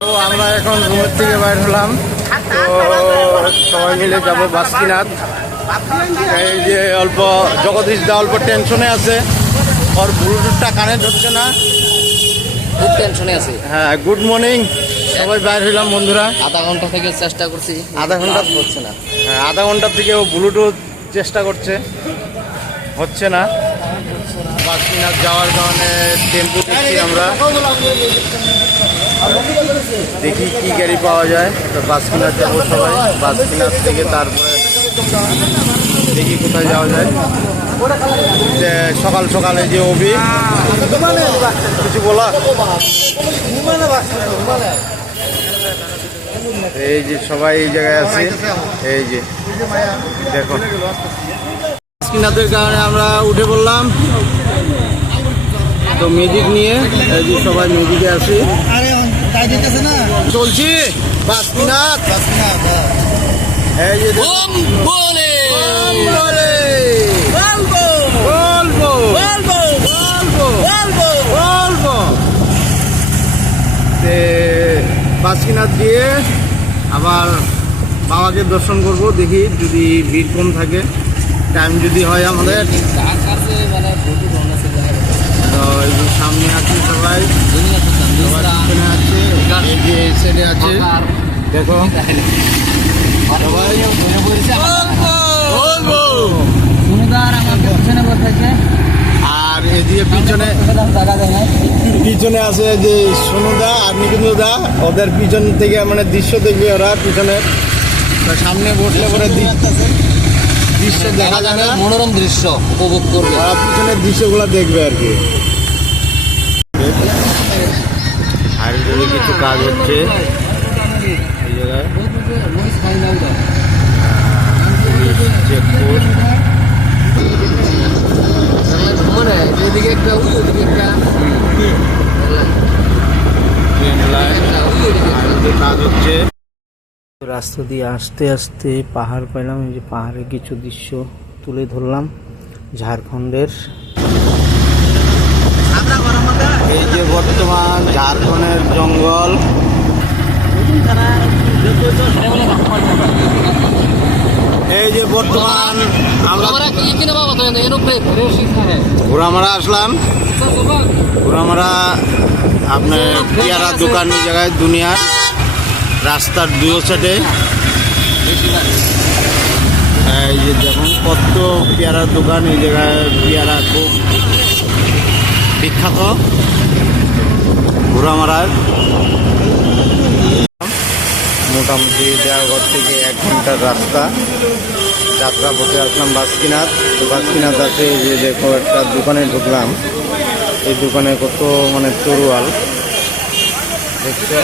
তো আমরা এখন রুমের থেকে বাইর হলাম, তো সবাই মিলে যাবো বাসকিনাথ। এই যে অল্প জগদীশ দা অল্প টেনশনে আছে, ওর ব্লুটুথটা কানেক্ট হচ্ছে না, খুব টেনশনে আছে। হ্যাঁ, গুড মর্নিং, সবাই বাইর হইলাম বন্ধুরা। আধা ঘন্টা থেকে চেষ্টা করছি, আধা ঘন্টা হচ্ছে না। হ্যাঁ, আধা ঘন্টা থেকে ও ব্লুটুথ চেষ্টা করছে, হচ্ছে না। বাসকিনাথ যাওয়ার কারণে টেম্পো দেখছি আমরা, দেখি কি গাড়ি পাওয়া যায়। তো বাসকিনাথ যাবো সবাই, বাসকিনাথ থেকে তারপরে দেখি কোথায় যাওয়া যায়। যে সকাল সকালে যে অভি কিছু বলা, এই যে সবাই এই জায়গায় আছে, এই যে দেখো বাসকিনাথের কারণে আমরা উঠে পড়লাম। তো ম্যাজিক নিয়ে এই যে সবাই ম্যাজিকে আছি, চলছি বাসকিনাথ। এই যে বাসকিনাথ দিয়ে আবার বাবাকে দর্শন করব, দেখি যদি ভিড় কম থাকে, টাইম যদি হয় আমাদের। তো এই যে সামনে আছে সবাই, পিছনে আছে, এই যে এই সাইডে আছে, দেখো সবাই আর এদিকে পিছনে আছে যে সোনুদা আর নিকুঞ্জদা, ওদের পিছন থেকে মানে দৃশ্য দেখবে ওরা পিছনে। সামনে বসলে পরে দৃশ্য দেখা যায় না, মনোরম দৃশ্য উপভোগ করবে, ওরা পিছনের দৃশ্যগুলো দেখবে আর কি। আর কিছু কাজ হচ্ছে এই জায়গায়, চেকপোস্ট, এদিকে একটা ওদিকে একটা কাজ হচ্ছে। রাস্তা দিয়ে আস্তে আস্তে পাহাড় পেলাম, এই যে পাহাড়ে কিছু দৃশ্য তুলে ধরলাম ঝাড়খণ্ডের। এই যে বর্তমান ঝাড়খণ্ডের জঙ্গল, এই যে বর্তমান আমরা ঘোড়ামারা আসলাম। ঘোড়ামারা আপনার পেয়ারা দোকান এই জায়গায়, দুনিয়ার রাস্তার দুই সাইডে। এই যে দেখুন কত পেয়ারার দোকান, এই জায়গায় পেয়ারা খুব বিখ্যাত ঘোড়ামারার। মোটামুটি দেওঘর থেকে 1 ঘন্টার রাস্তা, যাত্রা পথে আসলাম বাসকিনাথ। তো বাসকিনাথ আছে, এই যে দেখো একটা দোকানে ঢুকলাম, এই দোকানে কত মানে তরুয়াল দেখছো,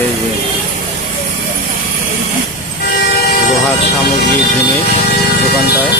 এই যে লোহার সামগ্রীর জিনিস দোকানটায়,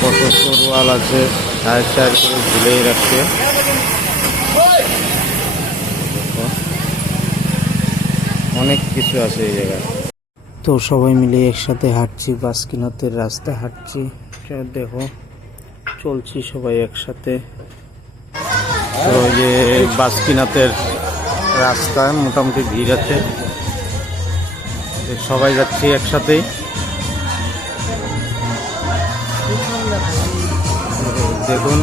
কত তরুয়াল আছে, সাইড সাইড করে ঝুলেই রাখছে। অনেক কিছু আছে এই জায়গায়। তো সবাই মিলে একসাথে হাঁটছি, বাসকিনাথের রাস্তায় হাঁটছি, দেখো চলছি সবাই একসাথে। তো ওই যে বাসকিনাথের রাস্তায় মোটামুটি ভিড় আছে, সবাই যাচ্ছি একসাথেই। দেখুন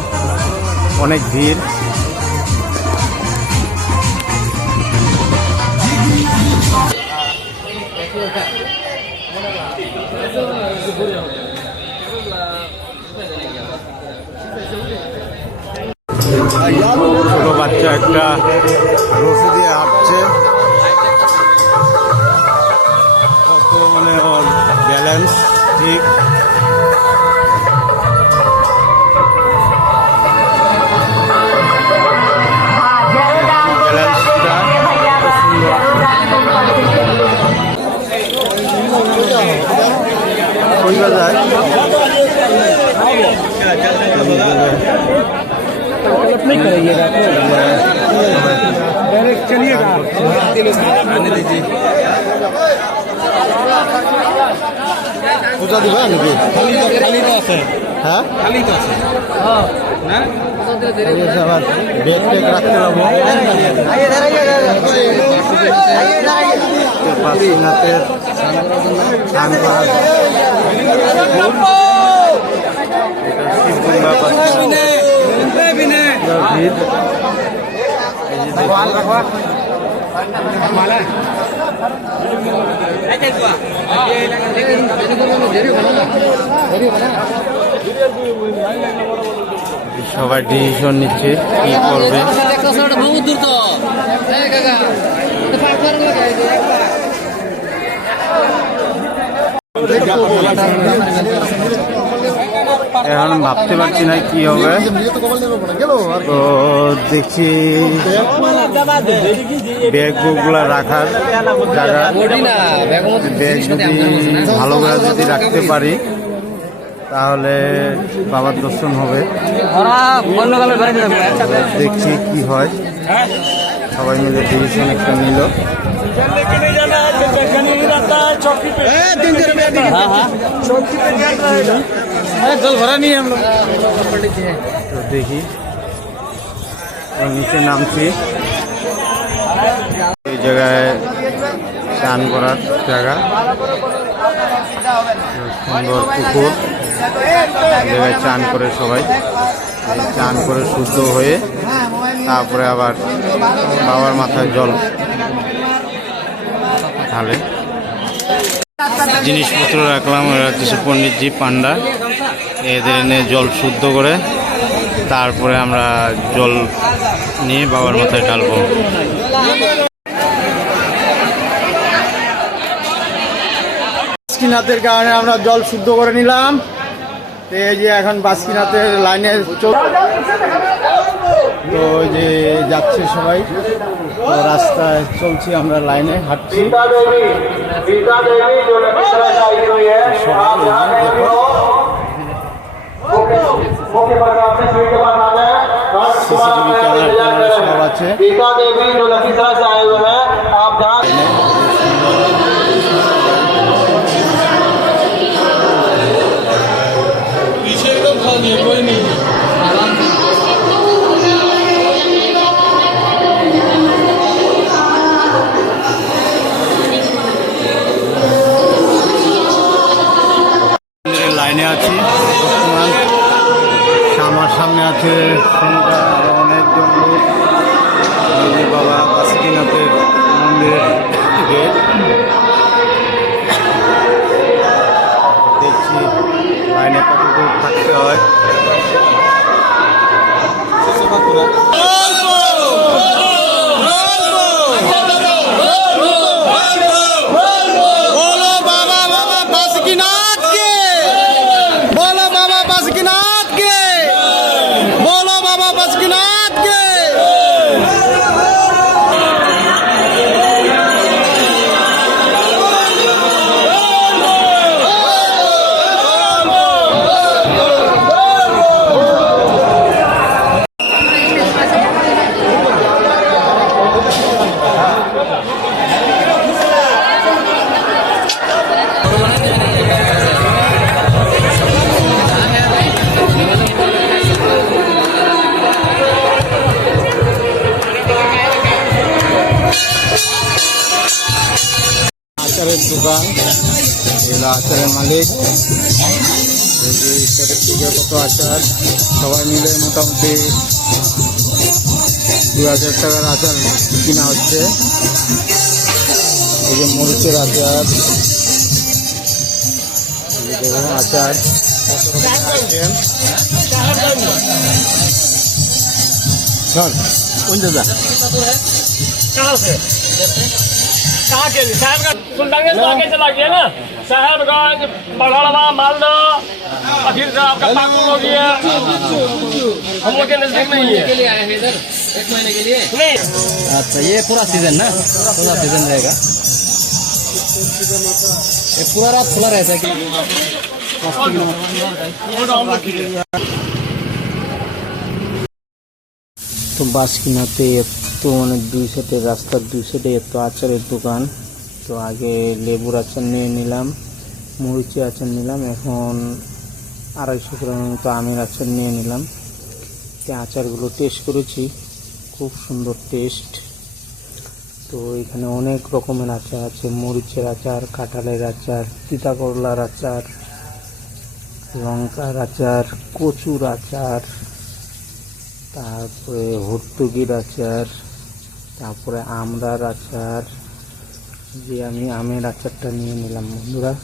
অনেক ভিড়। ছোট বাচ্চা একটা রশি দিয়ে হাঁটছে, কত মানে ওর ব্যালেন্স ঠিক। ব্যালেন্সটা সুন্দর যায়। পূজা দিবা নাকি? হ্যাঁ, আবার ব্যাগ ট্যাগ রাখতে পারবো। বাসকিনাথের স্নান করার এটা শিবগঙ্গা বাসকিনাথের ভিড়। এই যে সবাই ডিসিশন নিচ্ছে কি করবে। বহুত দূর তো কাকা এখন ভাবতে পারছি না কি হবে। তো দেখছি ব্যাগ বুকগুলো রাখার জায়গা, ব্যাগ যদি ভালো করে যদি রাখতে পারি তাহলে বাবার দর্শন হবে। দেখছি কি হয়। সবাই মিলে ডিসিশন একটা নিল। জল ভরা নিয়ে আমরা তো দেখি নিচে নামছি। এই জায়গায় স্নান করার জায়গা, সুন্দর পুকুর, জায়গায় চান করে সবাই, চান করে শুদ্ধ হয়ে তারপরে আবার বাবার মাথায় জল ঢালে। জিনিসপত্র রাখলাম, এরা হচ্ছে পণ্ডিতজি পান্ডা, এদের এনে জল শুদ্ধ করে তারপরে আমরা জল নিয়ে বাবার মাথায় ঢালবো। বাসকিনাথের কারণে আমরা জল শুদ্ধ করে নিলাম। এই যে এখন বাসকিনাথের লাইনে তো ওই যে যাচ্ছে সবাই, তো রাস্তায় চলছি, আমরা লাইনে হাঁটছি। সিসিটিভি ক্যামেরা সব আছে। লাইনে আছি বর্তমান। আমার সামনে আছে অনেকজন লোক। বাবা বাসুকিনাথের মন্দিরের গেট দেখছি, লাইনে কতদূর থাকতে হয়। আচারের দোকান, এগুলো আচারের মালিক। এই যে ইত্যাদির দিকে কত আচার, সবাই মিলে মোটামুটি 2000 টাকার আচার কিনা হচ্ছে। এই যে মরিচের আচার, দেখুন আচার কত রকমের আইটেম। কোন দাদা कहाँ के लिए साहबगंज सुल्तानगंज तो आगे चला गया ना, साहबगंज बड़ौलवा मालदा और फिर आपका पाकुड़ हो गया। हम लोग के नजदीक नहीं है। के लिए आए हैं इधर 1 महीने के लिए। नहीं अच्छा, ये पूरा सीजन ना, पूरा सीजन रहेगा। ये पूरा रात खुला रहता है कि তো বাসকিনাতে এত মানে দুই সাইডে, রাস্তার দুই সাইডে এত আচারের দোকান। তো আগে লেবুর আচার নিয়ে নিলাম, মরিচের আচার নিলাম, এখন 250 গ্রামের মতো আমের আচার নিয়ে নিলাম। আজকে আচারগুলো টেস্ট করেছি, খুব সুন্দর টেস্ট। তো এখানে অনেক রকমের আচার আছে, মরিচের আচার, কাঁঠালের আচার, তিতা করলার আচার, লঙ্কার আচার, কচুর আচার, তারপরে হর্তুকির আচার, তারপরে আমড়ার আচার। যে আমি আমের আচারটা নিয়ে নিলাম বন্ধুরা।